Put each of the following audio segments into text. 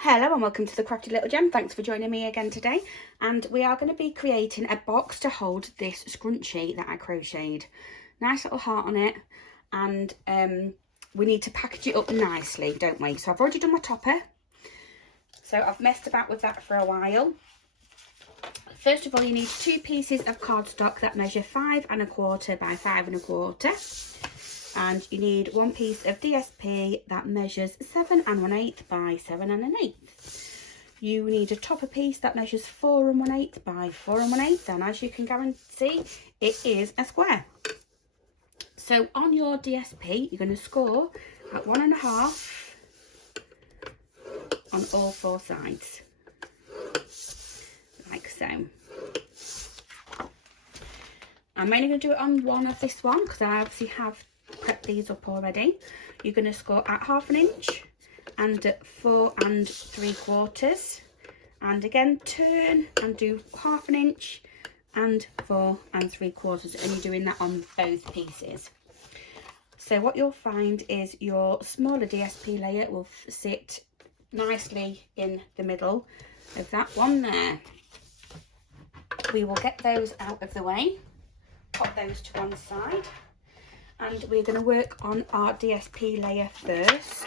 Hello and welcome to the Crafty Little Gem. Thanks for joining me again today. And we are going to be creating a box to hold this scrunchie that I crocheted. Nice little heart on it. And we need to package it up nicely, don't we? So I've already done my topper. So I've messed about with that for a while. First of all, you need 2 pieces of cardstock that measure 5 1/4 by 5 1/4. And you need 1 piece of DSP that measures 7 1/8 by 7 1/8. You need a topper piece that measures 4 1/8 by 4 1/8, and as you can guarantee, it is a square. So on your DSP, you're going to score at 1 1/2 on all 4 sides, like so. I'm only going to do it on one of this one because I obviously have prepped these up already. You're going to score at 1/2 inch and at 4 3/4, and again turn and do 1/2 inch and 4 3/4, and you're doing that on both pieces. So what you'll find is your smaller DSP layer will sit nicely in the middle of that one there. We will get those out of the way, pop those to one side, and we're going to work on our DSP layer first.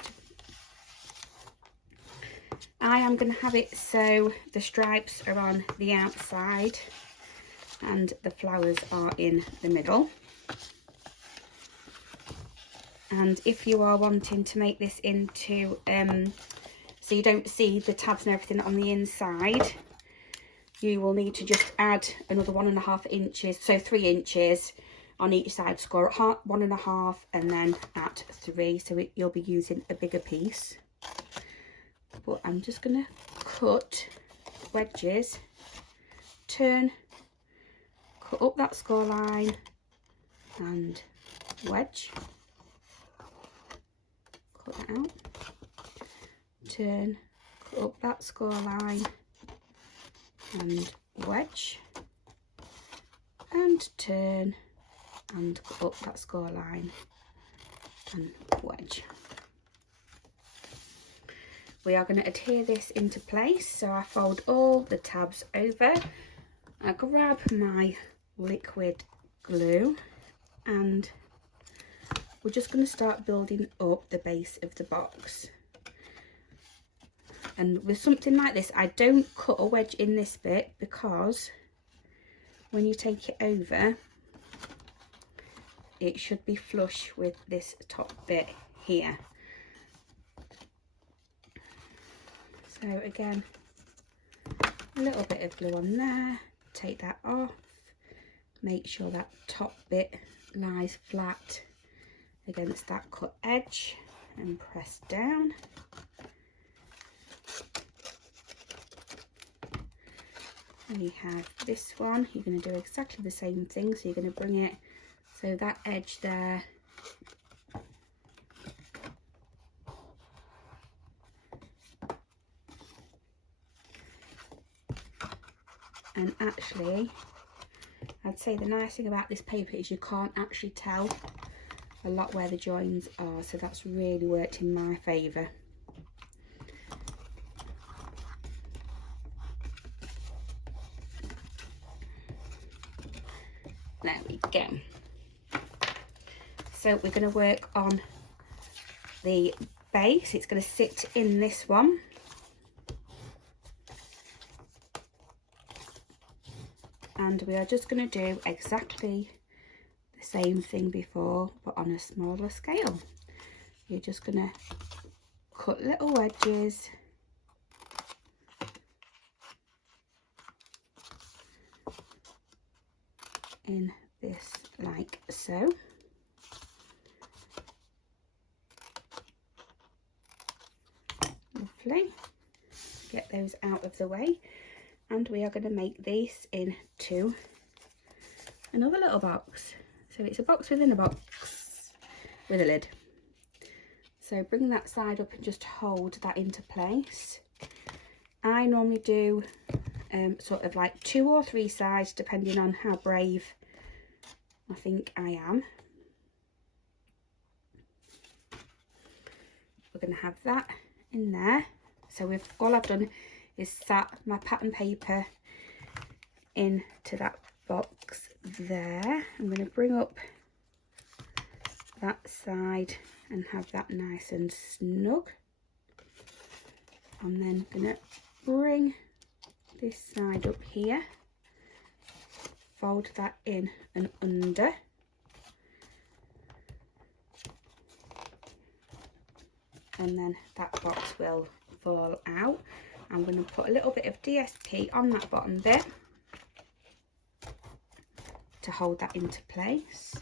I am going to have it so the stripes are on the outside and the flowers are in the middle. And if you are wanting to make this into so you don't see the tabs and everything on the inside, you will need to just add another 1 1/2 inches, so 3 inches on each side. Score at 1 1/2 and then at 3, so you'll be using a bigger piece. But I'm just going to cut wedges, turn, cut up that score line and wedge, cut that out, turn, cut up that score line and wedge, and turn and cut up that score line and wedge. We are going to adhere this into place, so I fold all the tabs over, I grab my liquid glue, and we're just going to start building up the base of the box. And with something like this, I don't cut a wedge in this bit because when you take it over, it should be flush with this top bit here. So again, a little bit of glue on there, take that off, make sure that top bit lies flat against that cut edge and press down. We have this one. You're going to do exactly the same thing, so you're going to bring it so that edge there and actually I'd say the nice thing about this paper is you can't actually tell a lot where the joins are, so that's really worked in my favour. There we go. So we're going to work on the base. It's going to sit in this one. And we are just going to do exactly the same thing before, but on a smaller scale. You're just going to cut little wedges, in this like so. Lovely. Get those out of the way, and we are going to make this into another little box. So it's a box within a box with a lid. So bring that side up and just hold that into place. I normally do sort of like 2 or 3 sides depending on how brave I think I am. We're going to have that in there. So all I've done is sat my pattern paper into that box there. I'm going to bring up that side and have that nice and snug. I'm then going to bring this side up here, fold that in and under, and then that box will fall out. I'm going to put a little bit of DSP on that bottom bit to hold that into place,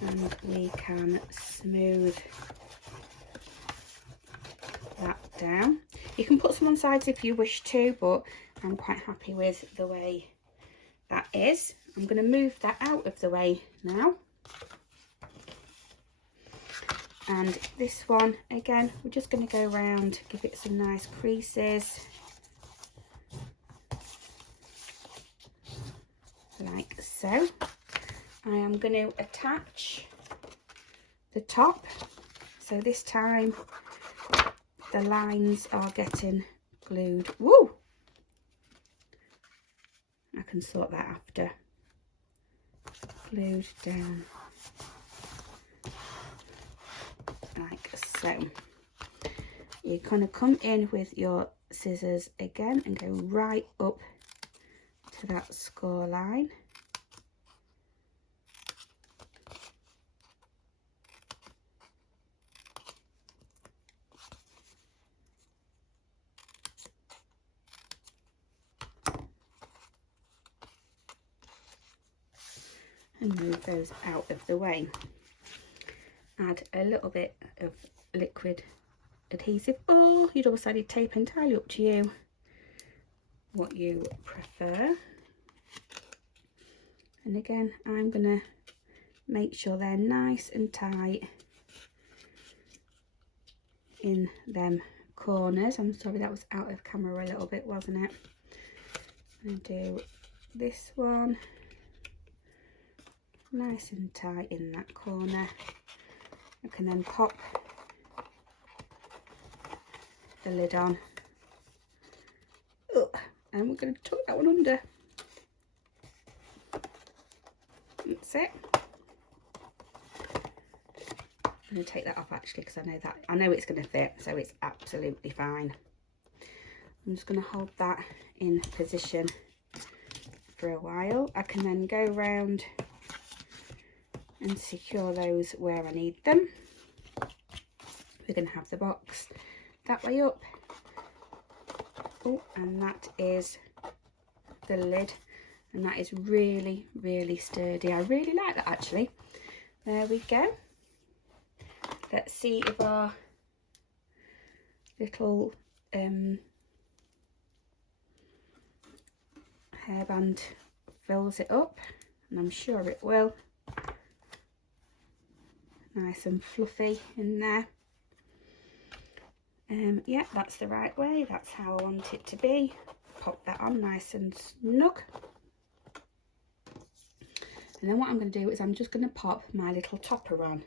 and we can smooth that down. You can put some on sides if you wish to, but I'm quite happy with the way that is. I'm going to move that out of the way now. And this one, again, we're just going to go around, give it some nice creases. Like so. I am going to attach the top. So this time the lines are getting glued. Woo! I can sort that after. Glued down. Like so. You're going to come in with your scissors again and go right up to that score line. And move those out of the way. Add a little bit of liquid adhesive or your double-sided tape, entirely up to you what you prefer. And again, I'm gonna make sure they're nice and tight in them corners. I'm sorry, that was out of camera a little bit, wasn't it? And do this one nice and tight in that corner. I can then pop the lid on. And we're going to tuck that one under. That's it. I'm going to take that off actually, because I know it's going to fit, so it's absolutely fine. I'm just going to hold that in position for a while. I can then go around and secure those where I need them. We're going to have the box that way up. Oh, and that is the lid, and that is really, really sturdy. I really like that actually. There we go. Let's see if our little hairband fills it up, and I'm sure it will. Nice and fluffy in there. Yeah, that's the right way. That's how I want it to be. Pop that on nice and snug. And then what I'm going to do is I'm just going to pop my little topper on.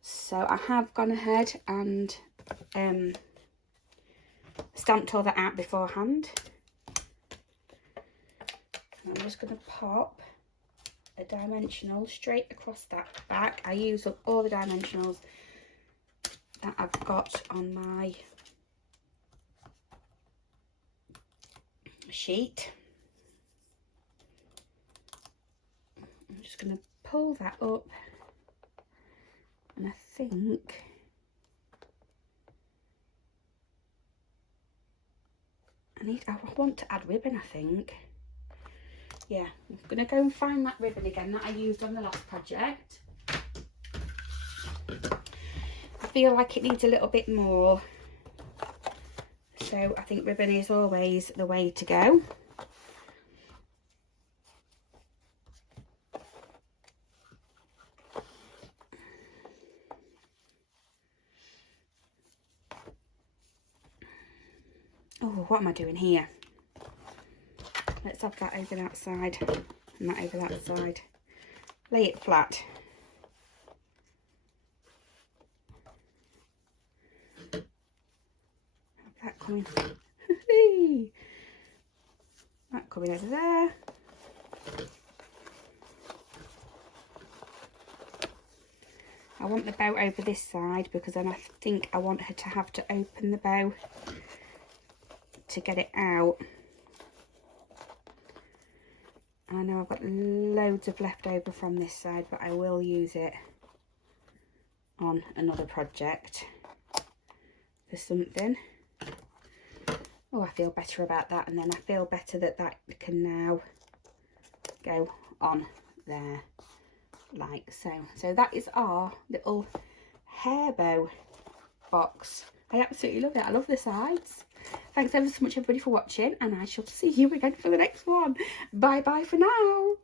So I have gone ahead and stamped all that out beforehand. And I'm just going to pop a dimensional straight across that back. I use up all the dimensionals that I've got on my sheet. I'm just going to pull that up, and I think I want to add ribbon, I think. Yeah, I'm going to go and find that ribbon again that I used on the last project. I feel like it needs a little bit more, so I think ribbon is always the way to go. Oh, what am I doing here? Let's have that over that side and that over that side. Lay it flat. coming. That coming over there. I want the bow over this side because then I think I want her to have to open the bow to get it out. I know I've got loads of leftover from this side, but I will use it on another project for something. Oh, I feel better about that, and then I feel better that that can now go on there like so. So that is our little hair bow box. I absolutely love it. I love the sides. Thanks ever so much everybody for watching, and I shall see you again for the next one. Bye bye for now.